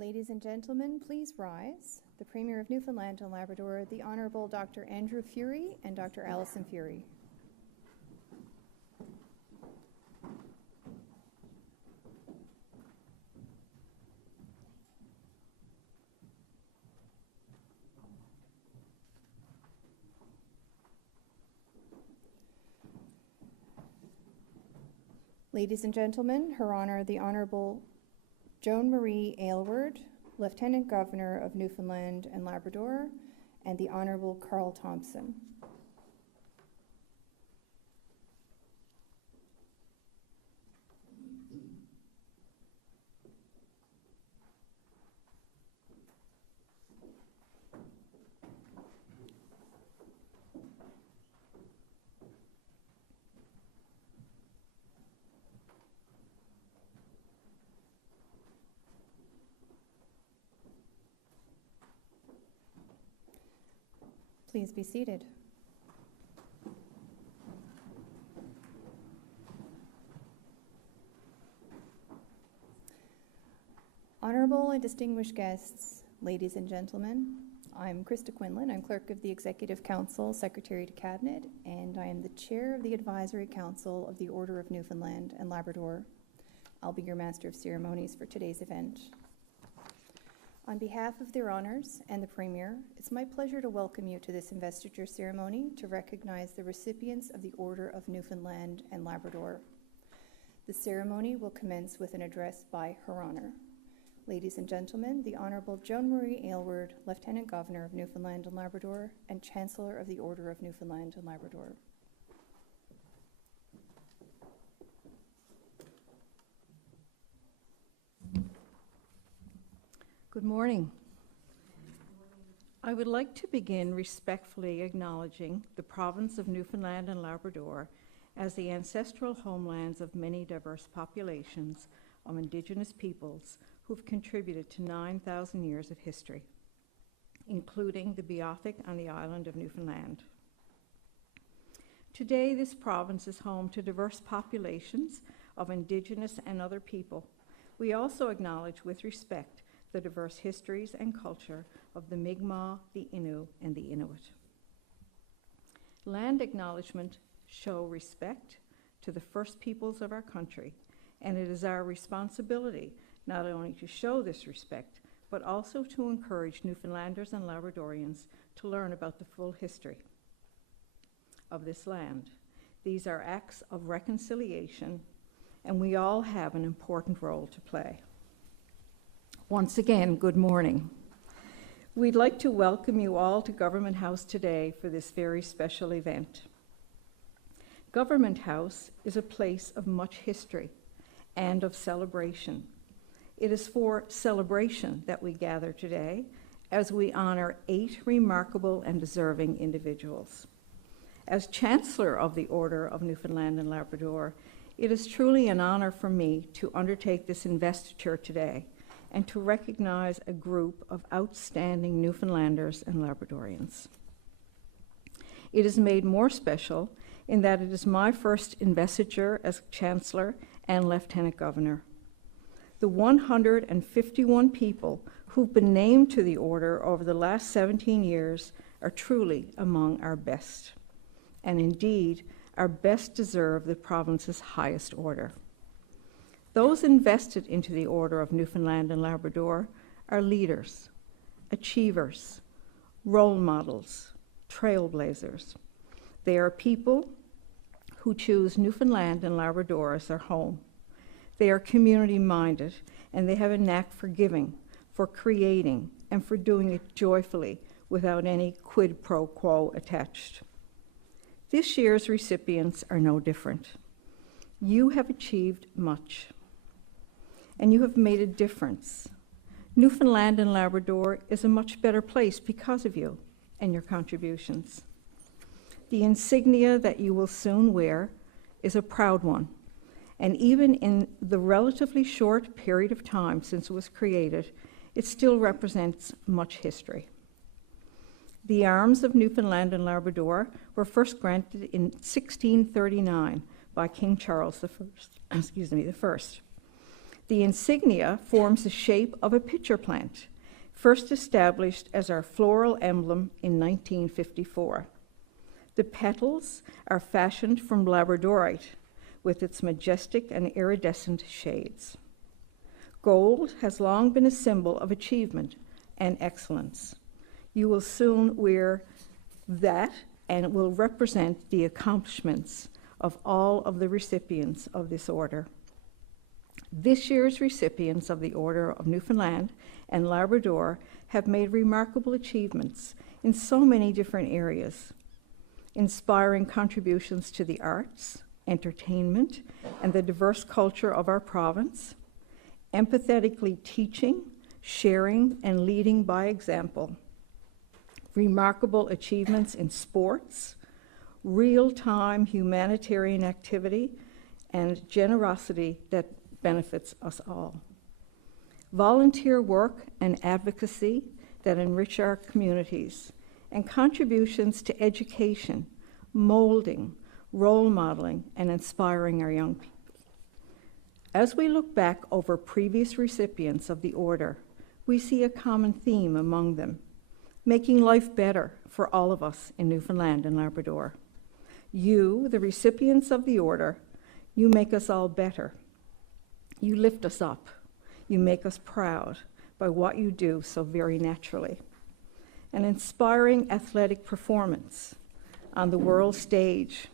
Ladies and gentlemen, please rise. The Premier of Newfoundland and Labrador, the Honourable Dr. Andrew Furey and Dr. Alison Furey. Ladies and gentlemen, Her Honour, the Honourable Joan Marie Aylward, Lieutenant Governor of Newfoundland and Labrador, and the Honourable Carl Thompson. Please be seated. Honourable and distinguished guests, ladies and gentlemen, I'm Krista Quinlan. I'm Clerk of the Executive Council, Secretary to Cabinet, and I am the Chair of the Advisory Council of the Order of Newfoundland and Labrador. I'll be your Master of Ceremonies for today's event. On behalf of their honours and the Premier, it's my pleasure to welcome you to this investiture ceremony to recognize the recipients of the Order of Newfoundland and Labrador. The ceremony will commence with an address by Her Honour. Ladies and gentlemen, the Honourable Joan Marie Aylward, Lieutenant Governor of Newfoundland and Labrador and Chancellor of the Order of Newfoundland and Labrador. Good morning. I would like to begin respectfully acknowledging the province of Newfoundland and Labrador as the ancestral homelands of many diverse populations of Indigenous peoples who've contributed to 9,000 years of history, including the Beothuk on the island of Newfoundland. Today, this province is home to diverse populations of Indigenous and other people. We also acknowledge with respect the diverse histories and culture of the Mi'kmaq, the Innu, and the Inuit. Land acknowledgement show respect to the first peoples of our country, and it is our responsibility not only to show this respect, but also to encourage Newfoundlanders and Labradorians to learn about the full history of this land. These are acts of reconciliation, and we all have an important role to play. Once again, good morning. We'd like to welcome you all to Government House today for this very special event. Government House is a place of much history and of celebration. It is for celebration that we gather today as we honor 8 remarkable and deserving individuals. As Chancellor of the Order of Newfoundland and Labrador, it is truly an honor for me to undertake this investiture today and to recognize a group of outstanding Newfoundlanders and Labradorians. It is made more special in that it is my first investiture as Chancellor and Lieutenant Governor. The 151 people who've been named to the Order over the last 17 years are truly among our best, and indeed, our best deserve the province's highest order. Those invested into the Order of Newfoundland and Labrador are leaders, achievers, role models, trailblazers. They are people who choose Newfoundland and Labrador as their home. They are community-minded, and they have a knack for giving, for creating, and for doing it joyfully without any quid pro quo attached. This year's recipients are no different. You have achieved much, and you have made a difference. Newfoundland and Labrador is a much better place because of you and your contributions. The insignia that you will soon wear is a proud one, and even in the relatively short period of time since it was created, it still represents much history. The arms of Newfoundland and Labrador were first granted in 1639 by King Charles the First. The insignia forms the shape of a pitcher plant, first established as our floral emblem in 1954. The petals are fashioned from labradorite with its majestic and iridescent shades. Gold has long been a symbol of achievement and excellence. You will soon wear that, and it will represent the accomplishments of all of the recipients of this order. This year's recipients of the Order of Newfoundland and Labrador have made remarkable achievements in so many different areas, inspiring contributions to the arts, entertainment, and the diverse culture of our province, empathetically teaching, sharing, and leading by example, remarkable achievements in sports, real-time humanitarian activity, and generosity that benefits us all. Volunteer work and advocacy that enrich our communities, and contributions to education, molding, role modeling, and inspiring our young people. As we look back over previous recipients of the Order, we see a common theme among them: making life better for all of us in Newfoundland and Labrador. You, the recipients of the Order, you make us all better. You lift us up. You make us proud by what you do so very naturally. An inspiring athletic performance on the world stage,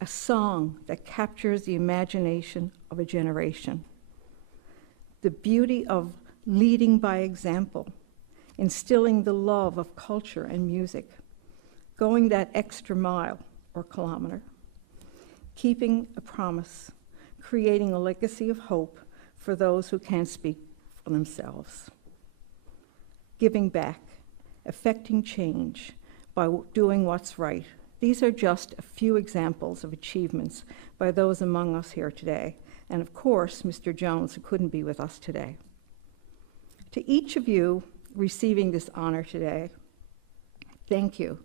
a song that captures the imagination of a generation. The beauty of leading by example, instilling the love of culture and music, going that extra mile or kilometer, keeping a promise, creating a legacy of hope for those who can't speak for themselves, giving back, effecting change by doing what's right. These are just a few examples of achievements by those among us here today, and of course, Mr. Jones, who couldn't be with us today. To each of you receiving this honor today, thank you.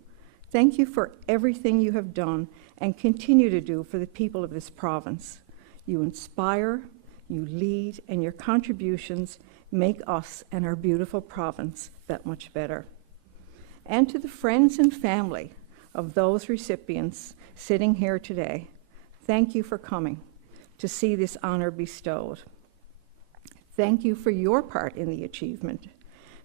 Thank you for everything you have done and continue to do for the people of this province. You inspire, you lead, and your contributions make us and our beautiful province that much better. And to the friends and family of those recipients sitting here today, thank you for coming to see this honor bestowed. Thank you for your part in the achievement.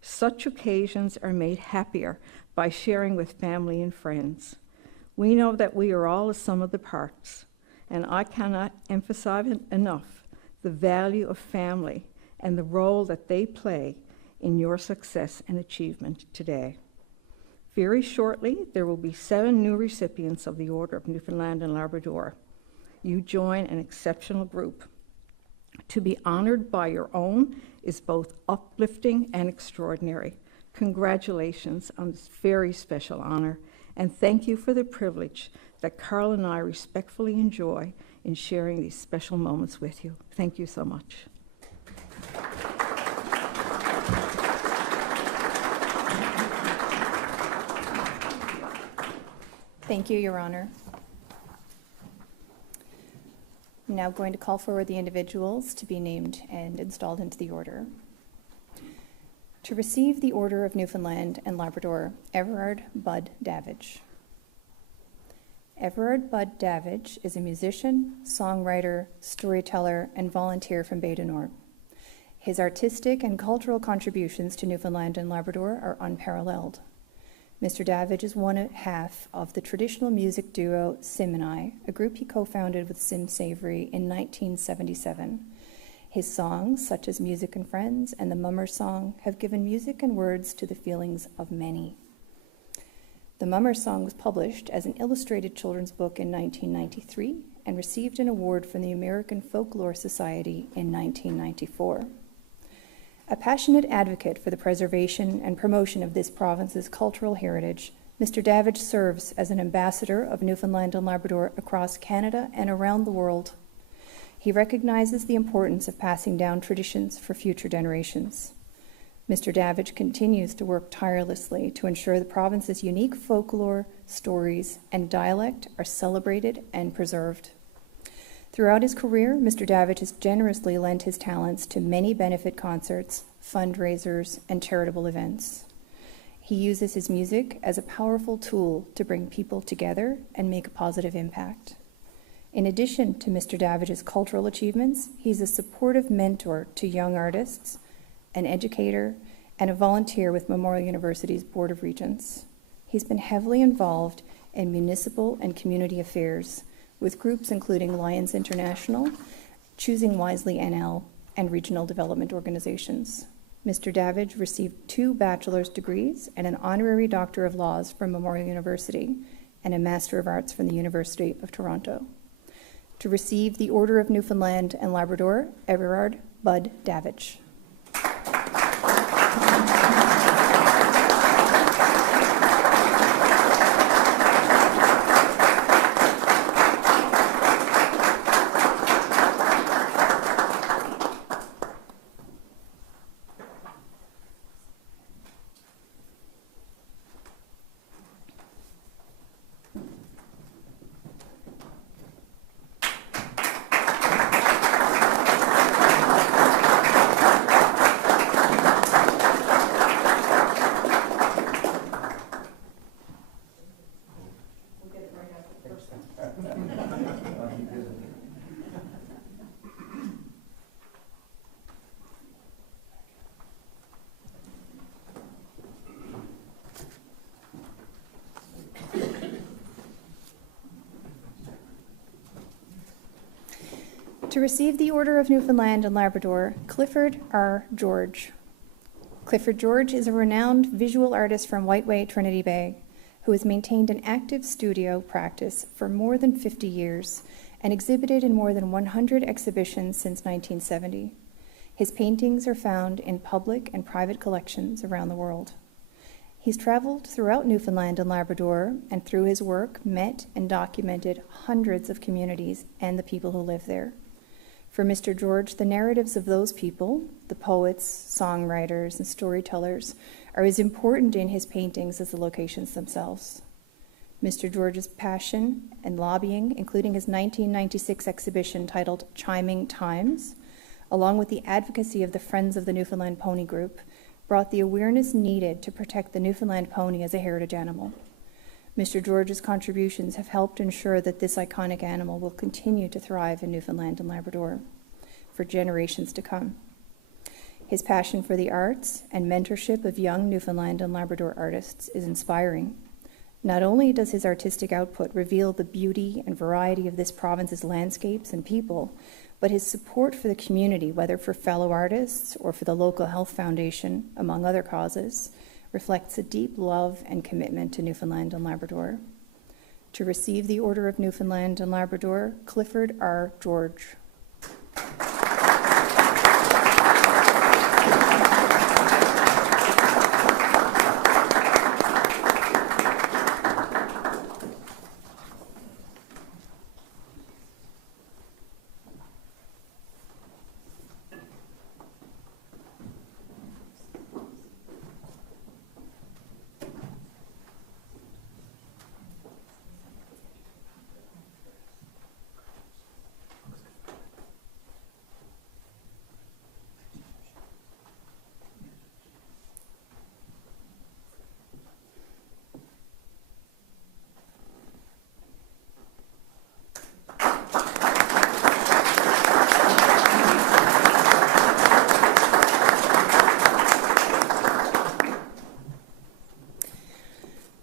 Such occasions are made happier by sharing with family and friends. We know that we are all a sum of the parts, and I cannot emphasize enough the value of family and the role that they play in your success and achievement today. Very shortly, there will be 7 new recipients of the Order of Newfoundland and Labrador. You join an exceptional group. To be honored by your own is both uplifting and extraordinary. Congratulations on this very special honor, and thank you for the privilege that Carl and I respectfully enjoy in sharing these special moments with you. Thank you so much. Thank you, Your Honor. I'm now going to call forward the individuals to be named and installed into the order. To receive the Order of Newfoundland and Labrador, Everard Bud Davage. Everard Bud Davage is a musician, songwriter, storyteller, and volunteer from Bay du Nord. His artistic and cultural contributions to Newfoundland and Labrador are unparalleled. Mr. Davage is one half of the traditional music duo Sim and I, a group he co-founded with Sim Savory in 1977. His songs, such as Music and Friends and the Mummer Song, have given music and words to the feelings of many. The Mummer Song was published as an illustrated children's book in 1993 and received an award from the American Folklore Society in 1994. A passionate advocate for the preservation and promotion of this province's cultural heritage, Mr. Davage serves as an ambassador of Newfoundland and Labrador across Canada and around the world. He recognizes the importance of passing down traditions for future generations. Mr. Davage continues to work tirelessly to ensure the province's unique folklore, stories, and dialect are celebrated and preserved. Throughout his career, Mr. Davage has generously lent his talents to many benefit concerts, fundraisers, and charitable events. He uses his music as a powerful tool to bring people together and make a positive impact. In addition to Mr. Davage's cultural achievements, he's a supportive mentor to young artists, an educator, and a volunteer with Memorial University's Board of Regents. He's been heavily involved in municipal and community affairs, with groups including Lions International, Choosing Wisely NL, and regional development organizations. Mr. Davage received 2 bachelor's degrees and an honorary Doctor of Laws from Memorial University and a Master of Arts from the University of Toronto. To receive the Order of Newfoundland and Labrador, Everard Bud Davage. To receive the Order of Newfoundland and Labrador, Clifford R George. Clifford George is a renowned visual artist from Whiteway, Trinity Bay, who has maintained an active studio practice for more than 50 years and exhibited in more than 100 exhibitions since 1970. His paintings are found in public and private collections around the world. He's traveled throughout Newfoundland and Labrador, and through his work met and documented hundreds of communities and the people who live there. For Mr. George, the narratives of those people, the poets, songwriters, and storytellers, are as important in his paintings as the locations themselves. Mr. George's passion and lobbying, including his 1996 exhibition titled Chiming Times, along with the advocacy of the Friends of the Newfoundland Pony Group, brought the awareness needed to protect the Newfoundland pony as a heritage animal. Mr. George's contributions have helped ensure that this iconic animal will continue to thrive in Newfoundland and Labrador for generations to come. His passion for the arts and mentorship of young Newfoundland and Labrador artists is inspiring. Not only does his artistic output reveal the beauty and variety of this province's landscapes and people, but his support for the community, whether for fellow artists or for the local health foundation, among other causes, reflects a deep love and commitment to Newfoundland and Labrador. To receive the Order of Newfoundland and Labrador, Clifford R George.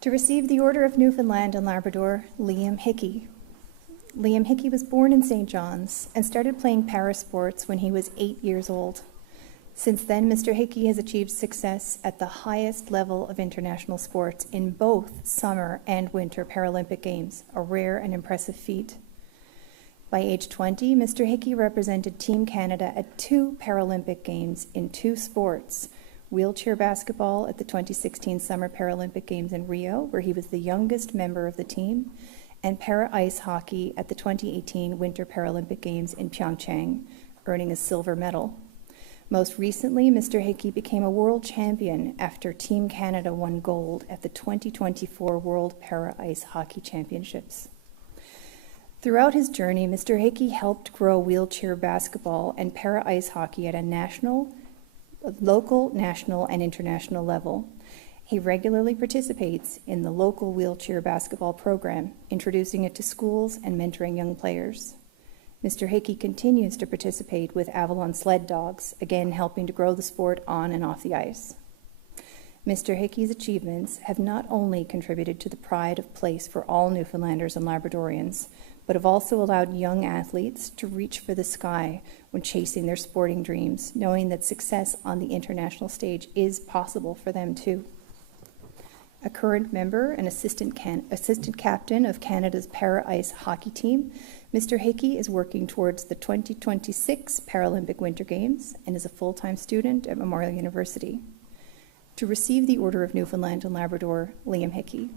To receive the Order of Newfoundland and Labrador, Liam Hickey. Liam Hickey was born in St. John's and started playing parasports when he was 8 years old. Since then, Mr. Hickey has achieved success at the highest level of international sports in both summer and winter Paralympic Games, a rare and impressive feat. By age 20, Mr. Hickey represented Team Canada at 2 Paralympic Games in 2 sports, wheelchair basketball at the 2016 Summer Paralympic Games in Rio, where he was the youngest member of the team, and para-ice hockey at the 2018 Winter Paralympic Games in Pyeongchang, earning a silver medal. Most recently, Mr. Hickey became a world champion after Team Canada won gold at the 2024 World Para-Ice Hockey Championships. Throughout his journey, Mr. Hickey helped grow wheelchair basketball and para-ice hockey at a national, local, national, and international level. He regularly participates in the local wheelchair basketball program, introducing it to schools and mentoring young players. Mr. Hickey continues to participate with Avalon Sled Dogs, again helping to grow the sport on and off the ice. Mr. Hickey's achievements have not only contributed to the pride of place for all Newfoundlanders and Labradorians, but have also allowed young athletes to reach for the sky when chasing their sporting dreams, knowing that success on the international stage is possible for them too. A current member and assistant captain of Canada's para-ice hockey team, Mr. Hickey is working towards the 2026 Paralympic Winter Games and is a full-time student at Memorial University. To receive the Order of Newfoundland and Labrador, Liam Hickey.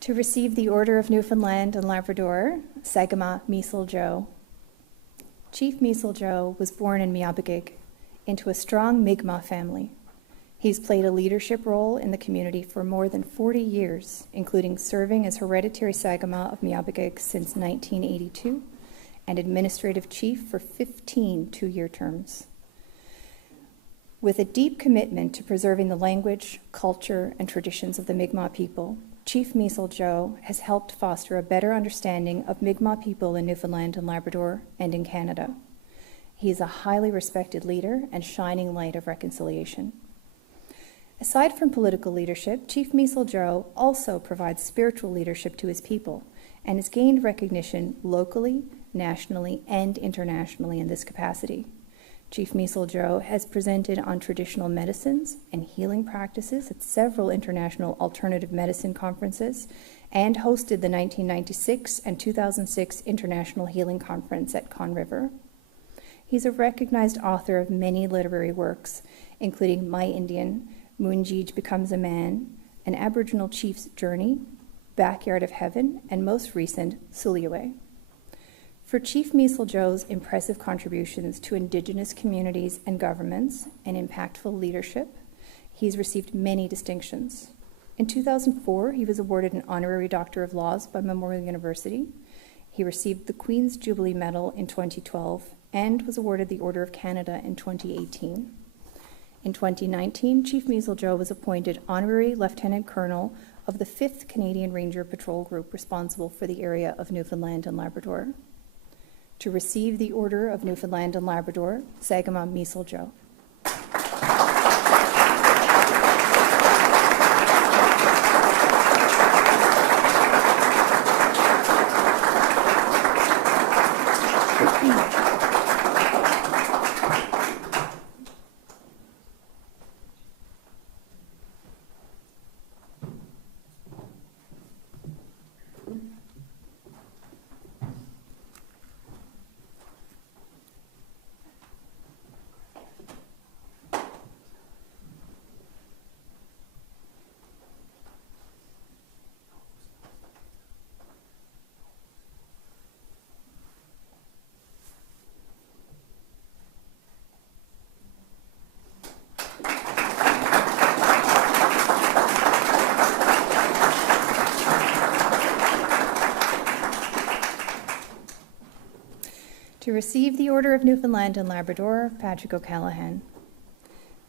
To receive the Order of Newfoundland and Labrador, Sagama Mel Joe. Chief Mel Joe was born in Mi'kmaq into a strong Mi'kmaq family. He's played a leadership role in the community for more than 40 years, including serving as hereditary Sagama of Mi'kmaq since 1982 and administrative chief for 15 two-year terms. With a deep commitment to preserving the language, culture, and traditions of the Mi'kmaq people, Chief Mel Joe has helped foster a better understanding of Mi'kmaq people in Newfoundland and Labrador and in Canada. He is a highly respected leader and shining light of reconciliation. Aside from political leadership, Chief Mel Joe also provides spiritual leadership to his people and has gained recognition locally, nationally, and internationally in this capacity. Chief Mel Joe has presented on traditional medicines and healing practices at several international alternative medicine conferences and hosted the 1996 and 2006 International Healing Conference at Conn River. He's a recognized author of many literary works, including My Indian, Moonjeej Becomes a Man, An Aboriginal Chief's Journey, Backyard of Heaven, and most recent, Suliwe. For Chief Mel Joe's impressive contributions to Indigenous communities and governments and impactful leadership, he's received many distinctions. In 2004, he was awarded an Honorary Doctor of Laws by Memorial University. He received the Queen's Jubilee Medal in 2012 and was awarded the Order of Canada in 2018. In 2019, Chief Mel Joe was appointed Honorary Lieutenant Colonel of the 5th Canadian Ranger Patrol Group responsible for the area of Newfoundland and Labrador. To receive the Order of Newfoundland and Labrador, Sagama Mel Joe. To receive the Order of Newfoundland and Labrador, Patrick O Callahan.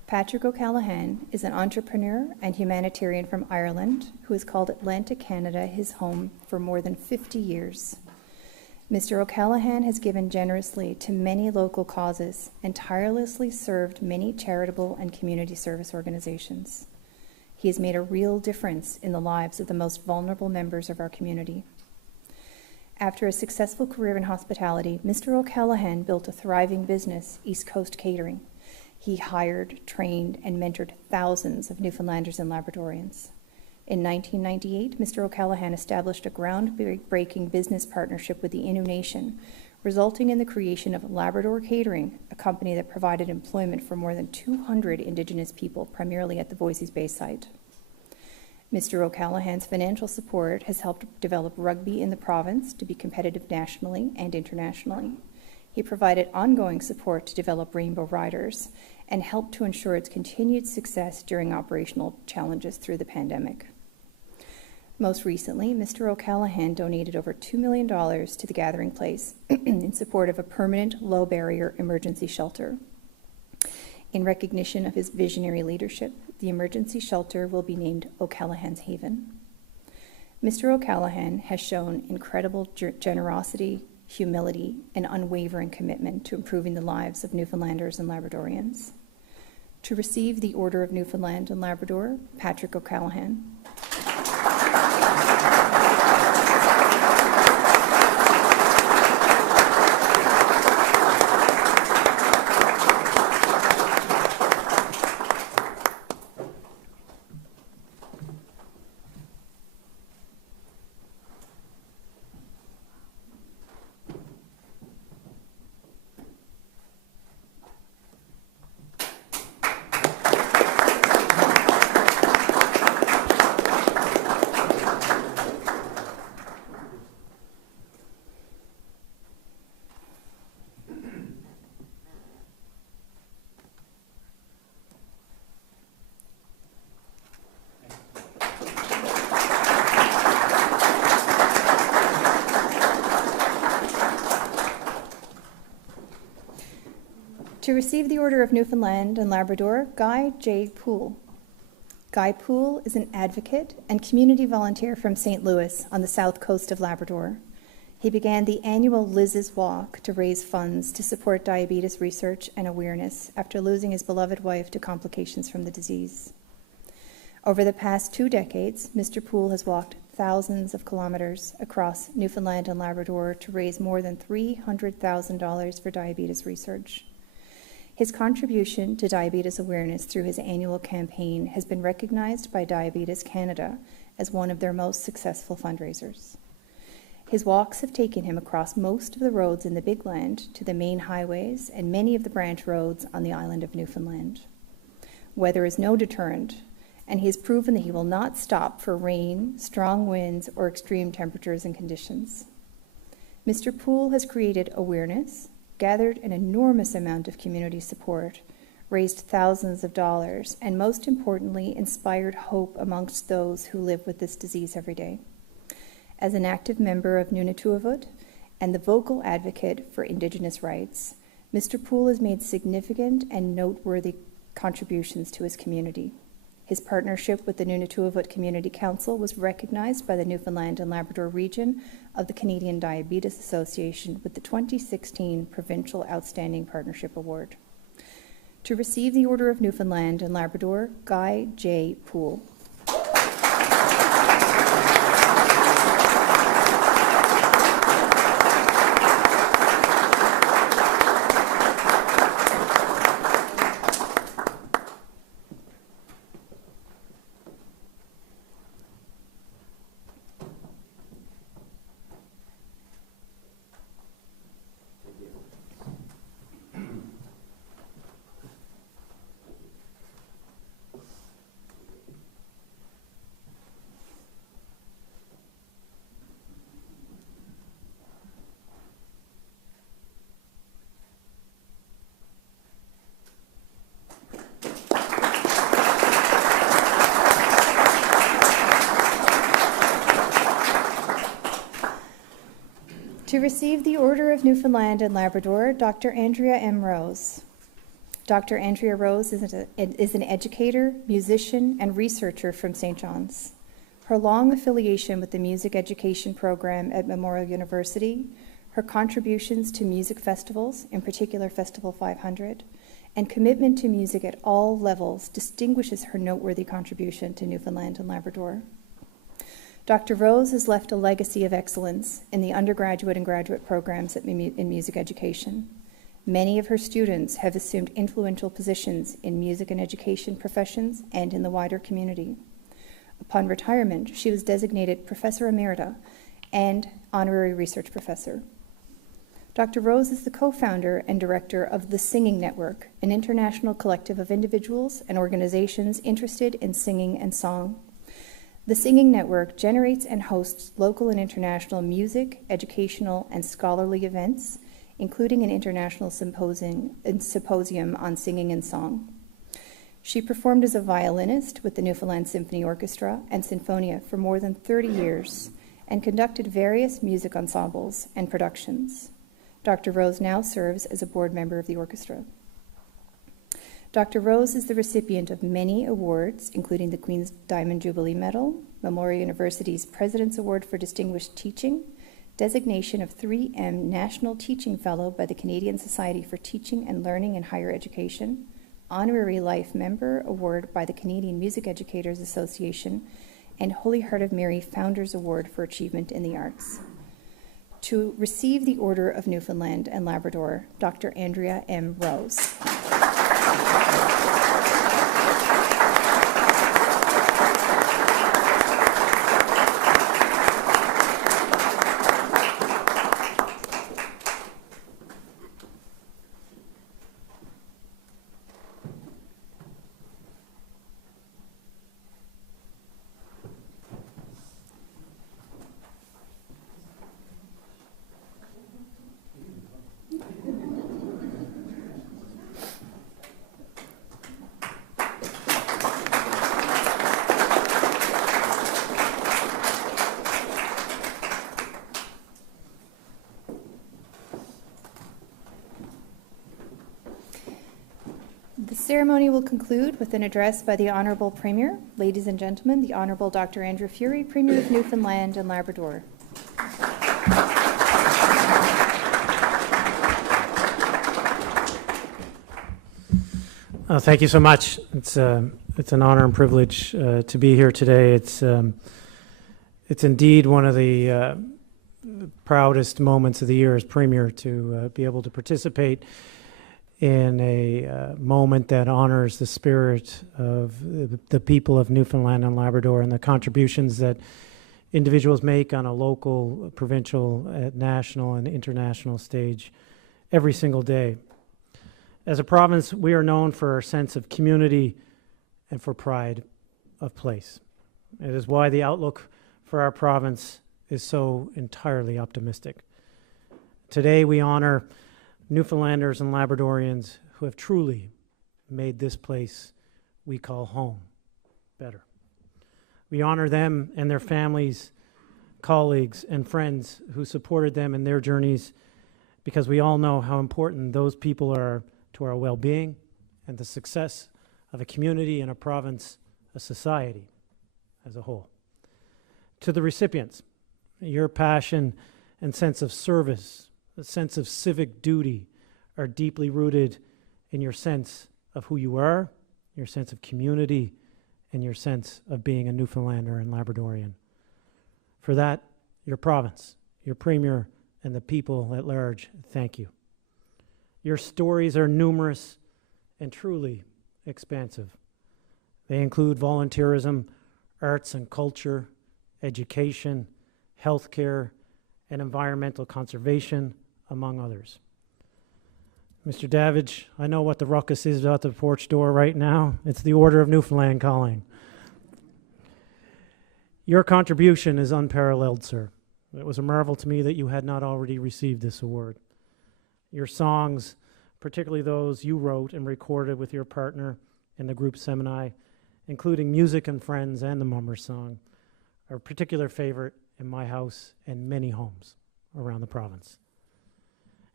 Patrick O Callahan is an entrepreneur and humanitarian from Ireland who has called Atlantic Canada his home for more than 50 years. Mr. O Callahan has given generously to many local causes and tirelessly served many charitable and community service organizations. He has made a real difference in the lives of the most vulnerable members of our community. After a successful career in hospitality, Mr. O Callahan built a thriving business, East Coast Catering. He hired, trained, and mentored thousands of Newfoundlanders and Labradorians. In 1998, Mr. O Callahan established a groundbreaking business partnership with the Innu Nation, resulting in the creation of Labrador Catering, a company that provided employment for more than 200 Indigenous people, primarily at the Voisey's Bay site. Mr. O Callahan's financial support has helped develop rugby in the province to be competitive nationally and internationally. He provided ongoing support to develop Rainbow Riders and helped to ensure its continued success during operational challenges through the pandemic. Most recently, Mr. O Callahan donated over $2 million to the Gathering Place in support of a permanent low-barrier emergency shelter. In recognition of his visionary leadership, the emergency shelter will be named O Callahan's Haven. Mr. O Callahan has shown incredible generosity, humility, and unwavering commitment to improving the lives of Newfoundlanders and Labradorians. To receive the Order of Newfoundland and Labrador, Patrick O Callahan. To receive the Order of Newfoundland and Labrador, Guy J. Poole. Guy Poole is an advocate and community volunteer from St. Louis on the south coast of Labrador. He began the annual Liz's Walk to raise funds to support diabetes research and awareness after losing his beloved wife to complications from the disease. Over the past 2 decades, Mr. Poole has walked thousands of kilometers across Newfoundland and Labrador to raise more than $300,000 for diabetes research. His contribution to diabetes awareness through his annual campaign has been recognized by Diabetes Canada as one of their most successful fundraisers. His walks have taken him across most of the roads in the Big Land to the main highways and many of the branch roads on the island of Newfoundland. Weather is no deterrent, and he has proven that he will not stop for rain, strong winds, or extreme temperatures and conditions. Mr. Poole has created awareness, gathered an enormous amount of community support, raised thousands of dollars, and most importantly, inspired hope amongst those who live with this disease every day. As an active member of Nunatuavut and the vocal advocate for Indigenous rights, Mr. Poole has made significant and noteworthy contributions to his community. His partnership with the Nunatuavut Community Council was recognized by the Newfoundland and Labrador region of the Canadian Diabetes Association with the 2016 Provincial Outstanding Partnership Award. To receive the Order of Newfoundland and Labrador, Guy J. Poole. To receive the Order of Newfoundland and Labrador, Dr. Andrea M Rose. Dr. Andrea Rose is an educator, musician, and researcher from St. John's. Her long affiliation with the music education program at Memorial University, her contributions to music festivals, in particular Festival 500, and commitment to music at all levels distinguishes her noteworthy contribution to Newfoundland and Labrador. Dr. Rose has left a legacy of excellence in the undergraduate and graduate programs in music education. Many of her students have assumed influential positions in music and education professions and in the wider community. Upon retirement, she was designated Professor Emerita and Honorary Research Professor. Dr. Rose is the co-founder and director of the Singing Network, an international collective of individuals and organizations interested in singing and song. The Singing Network generates and hosts local and international music, educational, and scholarly events, including an international symposium on singing and song. She performed as a violinist with the Newfoundland Symphony Orchestra and Sinfonia for more than 30 years and conducted various music ensembles and productions. Dr. Rose now serves as a board member of the orchestra. Dr. Rose is the recipient of many awards, including the Queen's Diamond Jubilee Medal, Memorial University's President's Award for Distinguished Teaching, designation of 3M National Teaching Fellow by the Canadian Society for Teaching and Learning in Higher Education, Honorary Life Member Award by the Canadian Music Educators Association, and Holy Heart of Mary Founders Award for Achievement in the Arts. To receive the Order of Newfoundland and Labrador, Dr. Andrea M Rose. The ceremony will conclude with an address by the Honourable Premier. Ladies and gentlemen, the Honourable Dr. Andrew Furey, Premier of Newfoundland and Labrador. Thank you so much. It's an honor and privilege to be here today. It's indeed one of the proudest moments of the year as Premier to be able to participate in a moment that honors the spirit of the people of Newfoundland and Labrador and the contributions that individuals make on a local, provincial, national, and international stage every single day. As a province, we are known for our sense of community and for pride of place. It is why the outlook for our province is so entirely optimistic. Today we honor Newfoundlanders and Labradorians who have truly made this place we call home better. We honor them and their families, colleagues, and friends who supported them in their journeys, because we all know how important those people are to our well-being and the success of a community and a province, a society as a whole. To the recipients, your passion and sense of service, a sense of civic duty are deeply rooted in your sense of who you are, your sense of community, and your sense of being a Newfoundlander and Labradorian. For that, your province, your Premier, and the people at large, thank you. Your stories are numerous and truly expansive. They include volunteerism, arts and culture, education, healthcare, and environmental conservation, among others. Mr. Davage, I know what the ruckus is out the porch door right now. It's the Order of Newfoundland calling. Your contribution is unparalleled, sir. It was a marvel to me that you had not already received this award. Your songs, particularly those you wrote and recorded with your partner in the group Semini, including Music and Friends and the Mummers Song, are a particular favorite in my house and many homes around the province.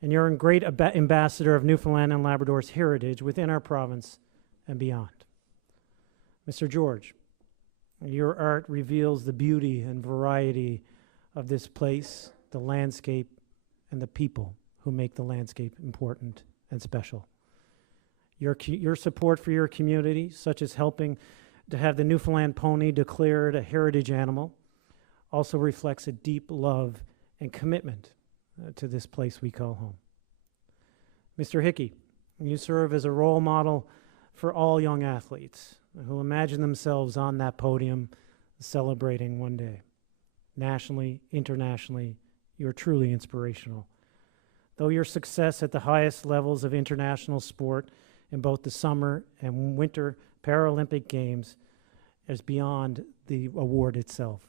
And you're a great ambassador of Newfoundland and Labrador's heritage within our province and beyond. Mr. George, your art reveals the beauty and variety of this place, the landscape, and the people who make the landscape important and special. Your support for your community, such as helping to have the Newfoundland pony declared a heritage animal, also reflects a deep love and commitment to this place we call home. Mr. Hickey, you serve as a role model for all young athletes who imagine themselves on that podium celebrating one day. Nationally, internationally, you're truly inspirational. Though your success at the highest levels of international sport in both the summer and winter Paralympic Games is beyond the award itself.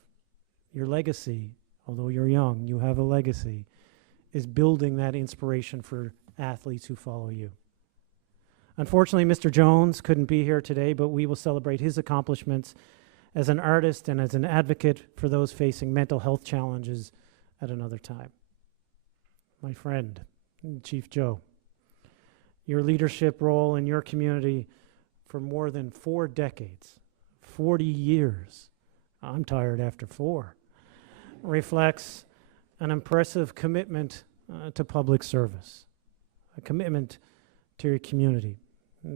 Your legacy, although you're young, you have a legacy, is building that inspiration for athletes who follow you. Unfortunately, Mr. Jones couldn't be here today, but we will celebrate his accomplishments as an artist and as an advocate for those facing mental health challenges at another time. My friend, Chief Joe, your leadership role in your community for more than 4 decades, 40 years, I'm tired after 4, reflects an impressive commitment to public service, a commitment to your community,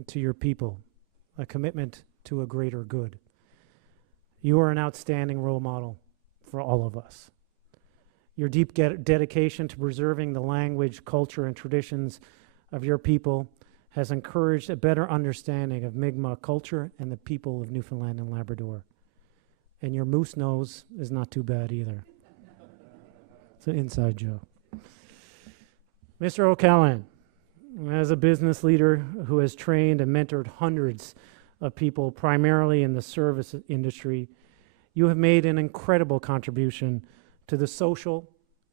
to your people, a commitment to a greater good. You are an outstanding role model for all of us. Your deep dedication to preserving the language, culture, and traditions of your people has encouraged a better understanding of Mi'kmaq culture and the people of Newfoundland and Labrador. And your moose nose is not too bad either. It's an inside joke. Mr. O Callahan, as a business leader who has trained and mentored hundreds of people, primarily in the service industry, you have made an incredible contribution to the social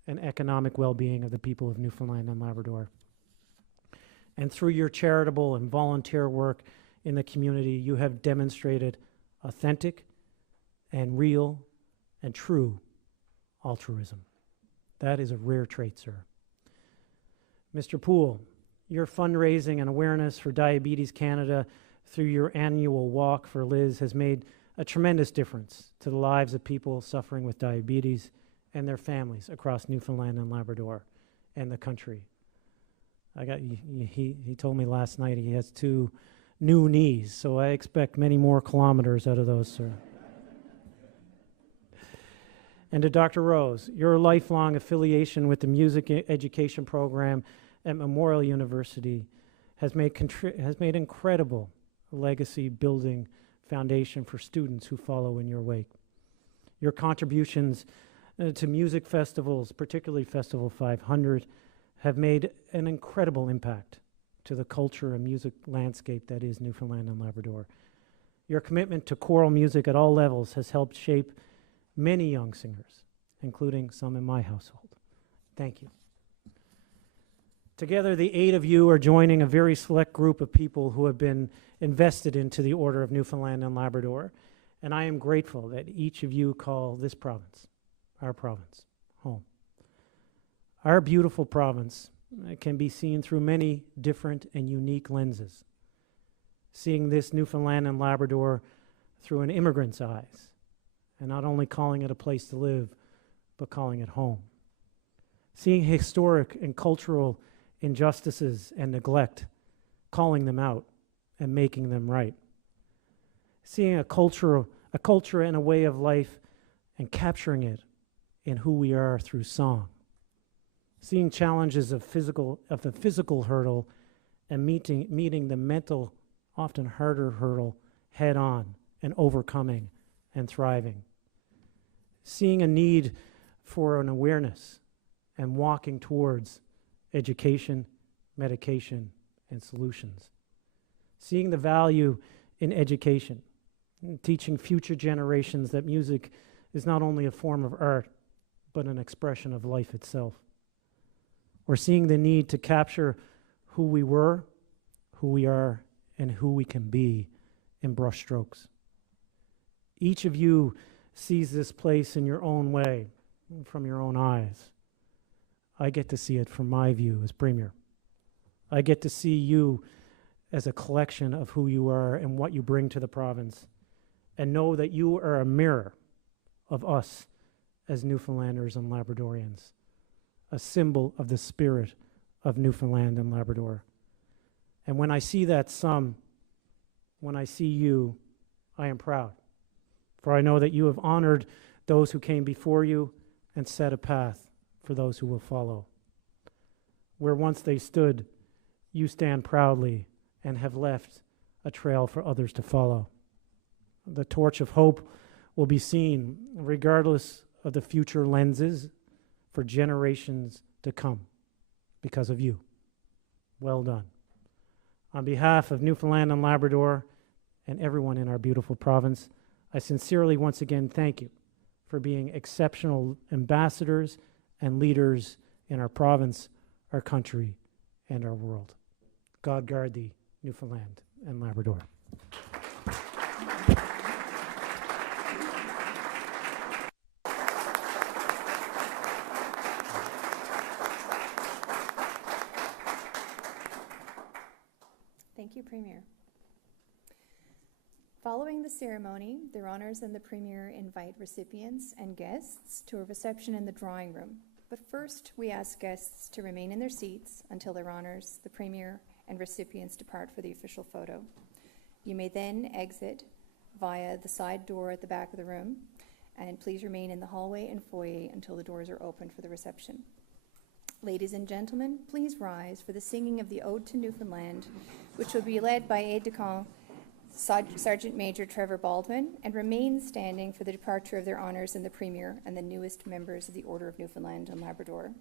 and economic well-being of the people of Newfoundland and Labrador. And through your charitable and volunteer work in the community, you have demonstrated authentic and real and true altruism. That is a rare trait, sir. Mr. Poole, your fundraising and awareness for Diabetes Canada through your annual Walk for Liz has made a tremendous difference to the lives of people suffering with diabetes and their families across Newfoundland and Labrador and the country. He told me last night he has 2 new knees, so I expect many more kilometers out of those, sir. And to Dr. Rose, your lifelong affiliation with the music education program at Memorial University has made incredible legacy building foundation for students who follow in your wake. Your contributions to music festivals, particularly Festival 500, have made an incredible impact to the culture and music landscape that is Newfoundland and Labrador. Your commitment to choral music at all levels has helped shape many young singers, including some in my household. Thank you. Together, the 8 of you are joining a very select group of people who have been invested into the Order of Newfoundland and Labrador, and I am grateful that each of you call this province, our province, home. Our beautiful province can be seen through many different and unique lenses. Seeing this Newfoundland and Labrador through an immigrant's eyes, and not only calling it a place to live, but calling it home. Seeing historic and cultural injustices and neglect, calling them out and making them right. Seeing a culture and a way of life and capturing it in who we are through song. Seeing challenges of the physical hurdle and meeting the mental, often harder hurdle head on and overcoming and thriving. Seeing a need for an awareness and walking towards education, medication, and solutions. Seeing the value in education, teaching future generations that music is not only a form of art, but an expression of life itself. Or seeing the need to capture who we were, who we are, and who we can be in brushstrokes. Each of you sees this place in your own way, from your own eyes. I get to see it from my view as Premier. I get to see you as a collection of who you are and what you bring to the province, and know that you are a mirror of us as Newfoundlanders and Labradorians, a symbol of the spirit of Newfoundland and Labrador. And when I see that sum, when I see you, I am proud. For I know that you have honored those who came before you and set a path for those who will follow. Where once they stood, you stand proudly and have left a trail for others to follow. The torch of hope will be seen regardless of the future lenses for generations to come because of you. Well done. On behalf of Newfoundland and Labrador and everyone in our beautiful province, I sincerely once again thank you for being exceptional ambassadors and leaders in our province, our country, and our world. God guard thee, Newfoundland and Labrador. Thank you, Premier. Following the ceremony, their honors and the Premier invite recipients and guests to a reception in the drawing room. But first, we ask guests to remain in their seats until their honors, the Premier, and recipients depart for the official photo. You may then exit via the side door at the back of the room, and please remain in the hallway and foyer until the doors are open for the reception. Ladies and gentlemen, please rise for the singing of the Ode to Newfoundland, which will be led by Aide-de-camp Sergeant Major Trevor Baldwin, and remain standing for the departure of their honors and the Premier and the newest members of the Order of Newfoundland and Labrador.